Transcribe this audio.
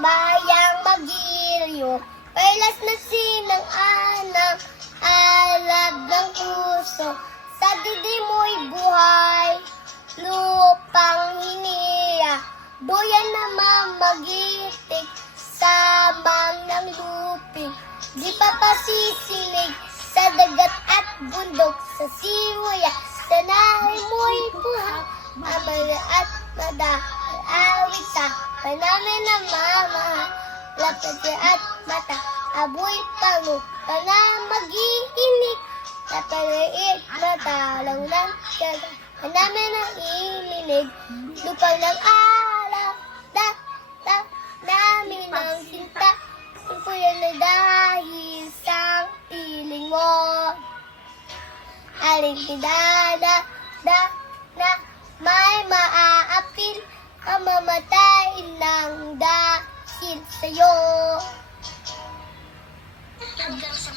bayang magiliw. Perlas na sinang anak, alab ng puso. Sa didi mo'y buhay, lupang hiniya. Buyan na mamagitik, samang ng luping. Di pa pasisilig sa dagat at bundok, sa siwaya. Tanahay mo'y buhang, amala at madahal. Awit sa panamin na mamahal, lapad at mata, aboy pango, panang mag-iinig. Napaliit mata, lang ng tiyaga, panamin ang ininig. Lupang ng alaw, namin ang sinta. Pupuyan na dahil sa piling mo. Aling pinada, na may maaapil ang mamatay ng dahil sa'yo. Hanggang sa